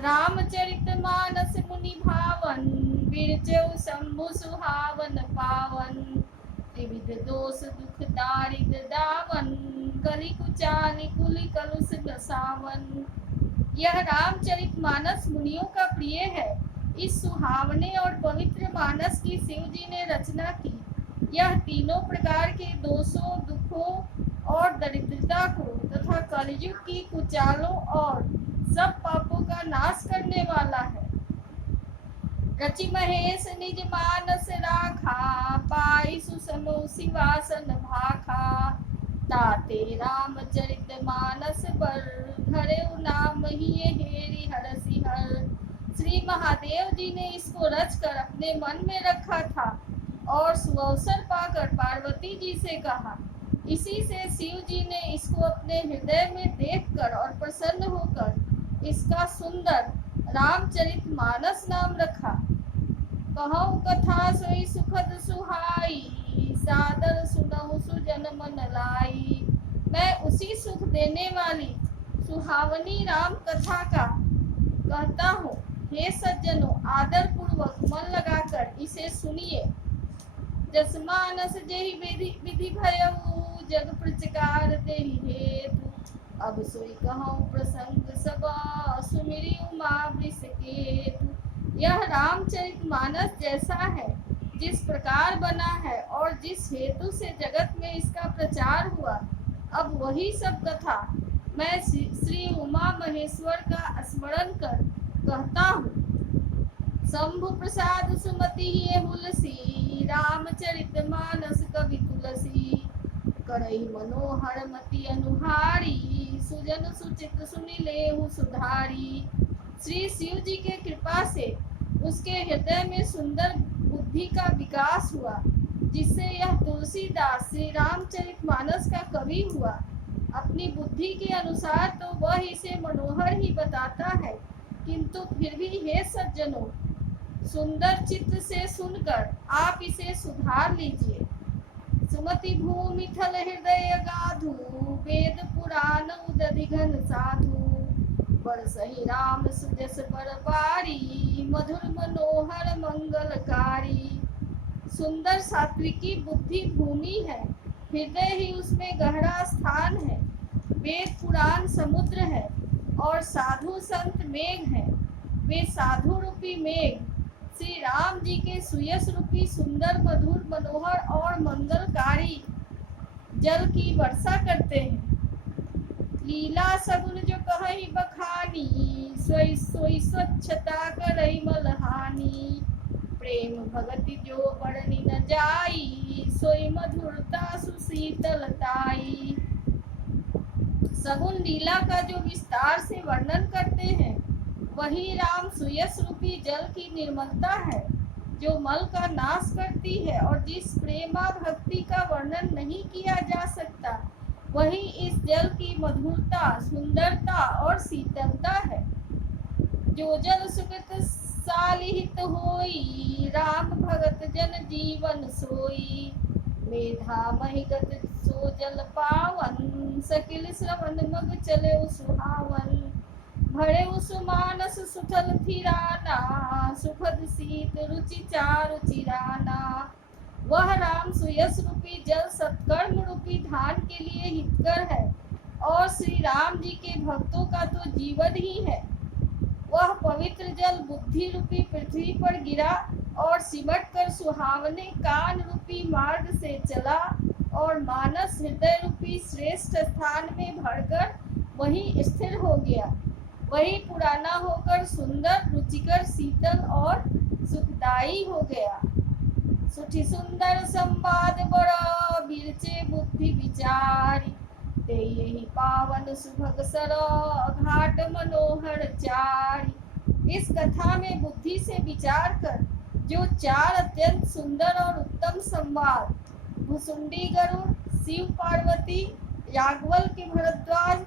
रामचरितमानस मुनि भावन, बिरचऊ शंभु सुहावन पावन। त्रिविध दोष दुख दारिद दावन, कलि कुचाली कुलि कलुष सावन। यह रामचरितमानस मुनियों का प्रिय है। इस सुहावने और पवित्र मानस की शिव जी ने रचना की। यह तीनों प्रकार के दोषों, दुखों और दरिद्रता को तथा कलयुग की कुचालों और सब पापों का नाश करने वाला है। रचि महेश निज मानस राखा, पाई सुसनो शिवासन भाखा। ताते रामचरित मानस पर, धरे नाम ही हेरि हरसि हर। श्री महादेव जी ने इसको रच कर अपने मन में रखा था और सुअवसर पाकर पार्वती जी से कहा। इसी से शिव जी ने इसको अपने हृदय में देखकर और प्रसन्न होकर इसका सुंदर रामचरित मानस नाम रखा। कहूँ कथा सोई सुखद सुहाई, सादर सुनहु सुजन मन लाई। मैं उसी सुख देने वाली सुहावनी राम कथा का कहता हूँ। हे सज्जनों, आदर पूर्वक मन लगाकर इसे सुनिए। जस मानस जेहि विधि भयऊ, जग प्रचकार तेहि हेतु। अब सोई कहूँ प्रसंग सब, सुमिरि उमा वृषकेतु। यह रामचरित मानस जैसा है, जिस प्रकार बना है और जिस हेतु से जगत में इसका प्रचार हुआ, अब वही सब कथा मैं श्री उमा महेश्वर का स्मरण कर कहता हूँ। शंभु प्रसाद सुमति ये हुलसी, रामचरित मानस कवि तुलसी। करई मनोहर मति अनुहारी, सुजन सुचित सुनि लेहु सुधारी। श्री शिव जी के कृपा से उसके हृदय में सुंदर बुद्धि का विकास हुआ, जिससे यह तुलसीदास श्री रामचरित मानस का कवि हुआ। अपनी बुद्धि के अनुसार तो वह इसे मनोहर ही बताता है, किंतु फिर भी हे सज्जनों, सुंदर चित्त से सुनकर आप इसे सुधार लीजिए। सुमति भूमि थल हृदय गाधु, वेद पुराण उदधि घन साधु। बड़ सही राम सुजस बर बारी, मधुर मनोहर मंगलकारी। सुंदर सात्विकी बुद्धि भूमि है, हृदय ही उसमें गहरा स्थान है। वेद पुराण समुद्र है और साधु संत मेघ है। वे साधु रूपी मेघ श्री राम जी के सुयस रूपी सुंदर मधुर मनोहर और मंगलकारी जल की वर्षा करते हैं। लीला सगुन जो कहई बखानी, सोई सोई स्वच्छता करई मलहानी। प्रेम भगति जो वर्णि न जाई, सोई मधुरता सुशीतलताई। सगुन लीला का जो विस्तार से वर्णन करते हैं, वही राम सुयस रूपी जल की निर्मलता है, जो मल का नाश करती है और जिस प्रेमा भक्ति का वर्णन नहीं किया जा सकता, वही इस जल की मधुरता, सुंदरता और शीतलता है। जो जल सुगत सालिहित होई, राम भगत जन जीवन सोई। मेधा महिगत सो जल पावन, सकिल श्रवण मग चले सुहावन। भरे सुमानस सुथल थिराना, सुखद शीत रुचि चारु चिराना। वह राम सुयस रूपी जल सत्कर्म रूपी धान के लिए हितकर है और श्री राम जी के भक्तों का तो जीवन ही है। वह पवित्र जल बुद्धि रूपी पृथ्वी पर गिरा और सिमट कर सुहावने कान रूपी मार्ग से चला और मानस हृदय रूपी श्रेष्ठ स्थान में भरकर वहीं स्थिर हो गया। वही पुराना होकर सुंदर, रुचिकर, शीतल और सुखदायी हो गया। सुठी सुंदर संवाद बड़ा, बिरचे बुद्धि विचारी। ते यही पावन सुभग सर, घाट मनोहर चारी। इस कथा में बुद्धि से विचार कर जो चार अत्यंत सुंदर और उत्तम संवाद भुसुंडी गरुड़, शिव पार्वती, याज्ञवल्क्य भरद्वाज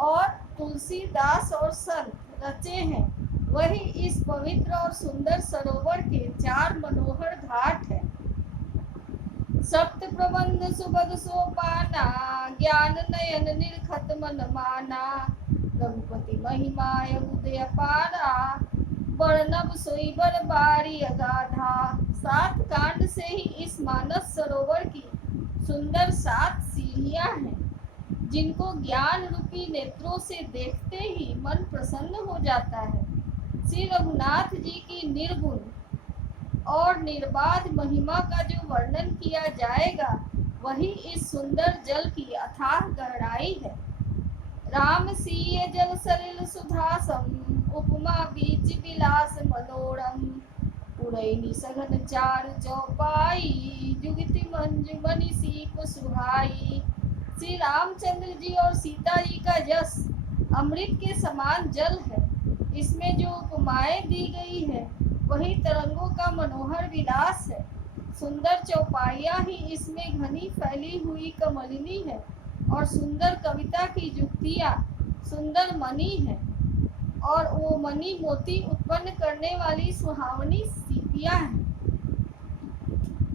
और तुलसीदास और संत रचे हैं, वही इस पवित्र और सुंदर सरोवर के चार मनोहर घाट हैं। सप्त प्रबंध सुभग सोपाना, ज्ञान नयन निर्खत मन माना। रघुपति महिमा उदय पारा, वर्णव सोई बर बारी अगाधा। 7 कांड से ही इस मानस सरोवर की सुंदर 7 सीढ़ियां हैं, जिनको ज्ञान रूपी नेत्रों से देखते ही मन प्रसन्न हो जाता है। श्री रघुनाथ जी की निर्गुण और निर्बाध महिमा का जो वर्णन किया जाएगा, वही इस सुंदर जल की अथाह गहराई है। राम सीय जल सलिल सुधासम, उपमा बीच विलास मनोरम। पुरैनी सघन चारु चौपाई, जुगति मंजु मणि सीप सुहाई। श्री रामचंद्र जी और सीता जी का यश अमृत के समान जल है। इसमें जो उपमाएं दी गई है, वही तरंगों का मनोहर विलास है। सुंदर चौपाइयाँ ही इसमें घनी फैली हुई कमलिनी है, और सुंदर कविता की जुक्तियाँ सुंदर मणि है, और वो मणि मोती उत्पन्न करने वाली सुहावनी सीपियाँ हैं।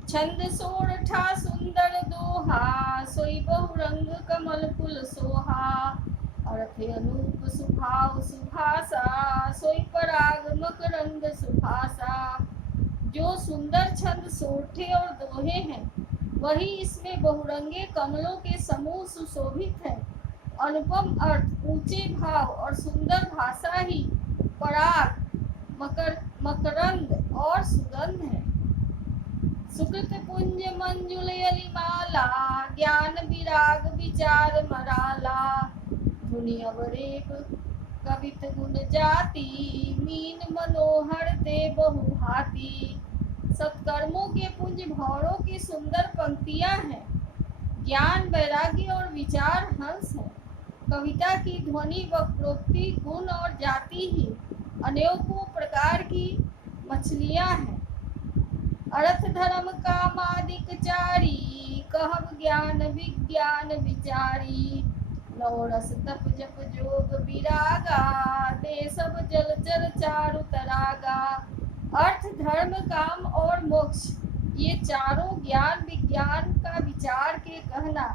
छंद सोरठा सुंदर दोहा, सोई बहुरंग कमल कुल सोहा। अर्थ अनूप सुभाव सुभाषा, सोई पराग मकरंद सुभाषा। जो सुंदर छंद सोरठे और दोहे हैं, वही इसमें बहुरंगे कमलों के समूह सुशोभित है। अनुपम अर्थ, ऊंचे भाव और सुंदर भाषा ही पराग, मकरंद और सुगंध है। सुकृत पुंज मंजुल यलिमाला, ज्ञान विराग विचार मराला। धुनि अवरेक कवित गुण जाति, मीन मनोहर ते बहुहाती। सत्कर्मों के पुंज भौरों की सुंदर पंक्तियां हैं। ज्ञान वैराग्य और विचार हंस है। कविता की ध्वनि वक्रोक्ति गुण और जाति ही अनेकों प्रकार की मछलियां हैं। अर्थ धर्म कामादिक चारी, कहब ज्ञान विज्ञान विचारी। नवरस तप जप जोग विरागा, दे सब जलचर चारु तरागा। अर्थ धर्म काम और मोक्ष, ये चारों ज्ञान विज्ञान का विचार के कहना,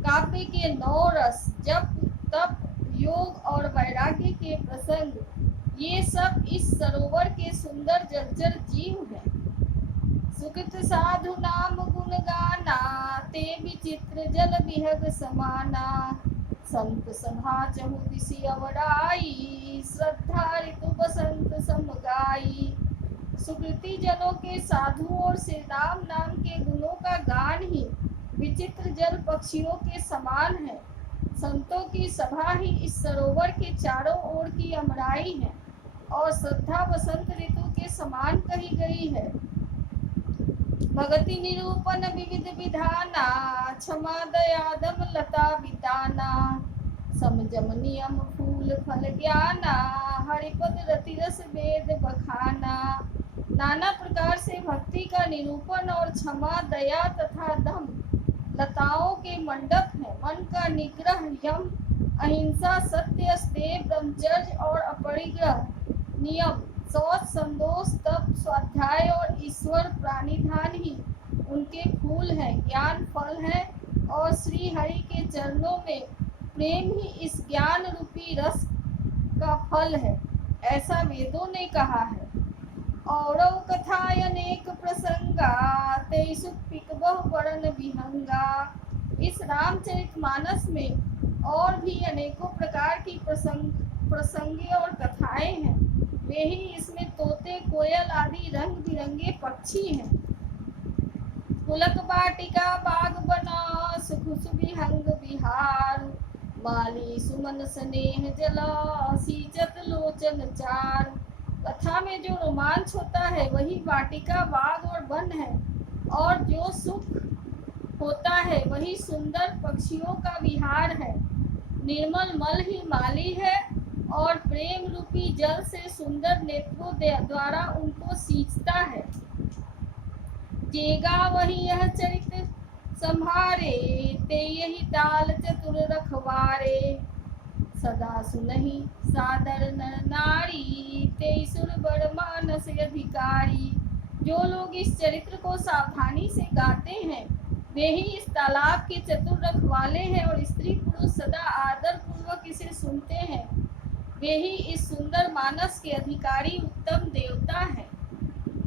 काव्य के 9 रस, जप तप योग और वैराग्य के प्रसंग, ये सब इस सरोवर के सुंदर जलचर जीव हैं। सुकृत साधु नाम गुण गाना, ते विचित्र जल विहग समाना। संत सभा चहु दिशि अवराई, श्रद्धा ऋतु बसंत समगाई। सुकृति जनों के साधुओं और श्री राम नाम के गुणों का गान ही विचित्र जल पक्षियों के समान है। संतों की सभा ही इस सरोवर के चारों ओर की अमराई है, और श्रद्धा बसंत ऋतु के समान कही गई है। भगति निरूपण विविध विधाना, क्षमा दया दम लता बिताना। समजम नियम फूल फल ज्ञाना, हरिपद रति रस वेद बखाना। नाना प्रकार से भक्ति का निरूपण और क्षमा दया तथा दम लताओं के मंडप है। मन का निग्रह यम, अहिंसा सत्य स्तेय ब्रह्मचर्य और अपरिग्रह नियम, शौच संदोष तप स्वाध्याय और ईश्वर प्राणिधान ही उनके फूल हैं, ज्ञान फल है, और श्री हरि के चरणों में प्रेम ही इस ज्ञान रूपी रस का फल है, ऐसा वेदों ने कहा है। औरव कथा अनेक प्रसंगा, तेईसु पिक बहु बरन विहंगा। इस रामचरितमानस में और भी अनेकों प्रकार की प्रसंगे और कथाएं हैं। वे ही इसमें तोते कोयल आदि रंग बिरंगे पक्षी हैं। पुलक बाटिका बाग बना, सुख सुविहंग विहार। माली सुमन स्नेह जला, सींचत लोचन चार। कथा में जो रोमांच होता है, वही वाटिका बाग और वन है, और जो सुख होता है, वही सुंदर पक्षियों का विहार है। निर्मल मल ही माली है, और प्रेम रूपी जल से सुंदर नेत्रों द्वारा उनको सींचता है। जेगा वही यह चरित्र संभारे, ते यही ताल चतुर रखवारे। सदा सुनहि सादर नर नारी, ते सुर बड़ मानस अधिकारी। जो लोग इस चरित्र को सावधानी से गाते हैं, वे ही इस तालाब के चतुर रखवाले हैं, और स्त्री पुरुष सदा आदर पूर्वक इसे सुनते हैं। वे ही इस सुंदर मानस के अधिकारी उत्तम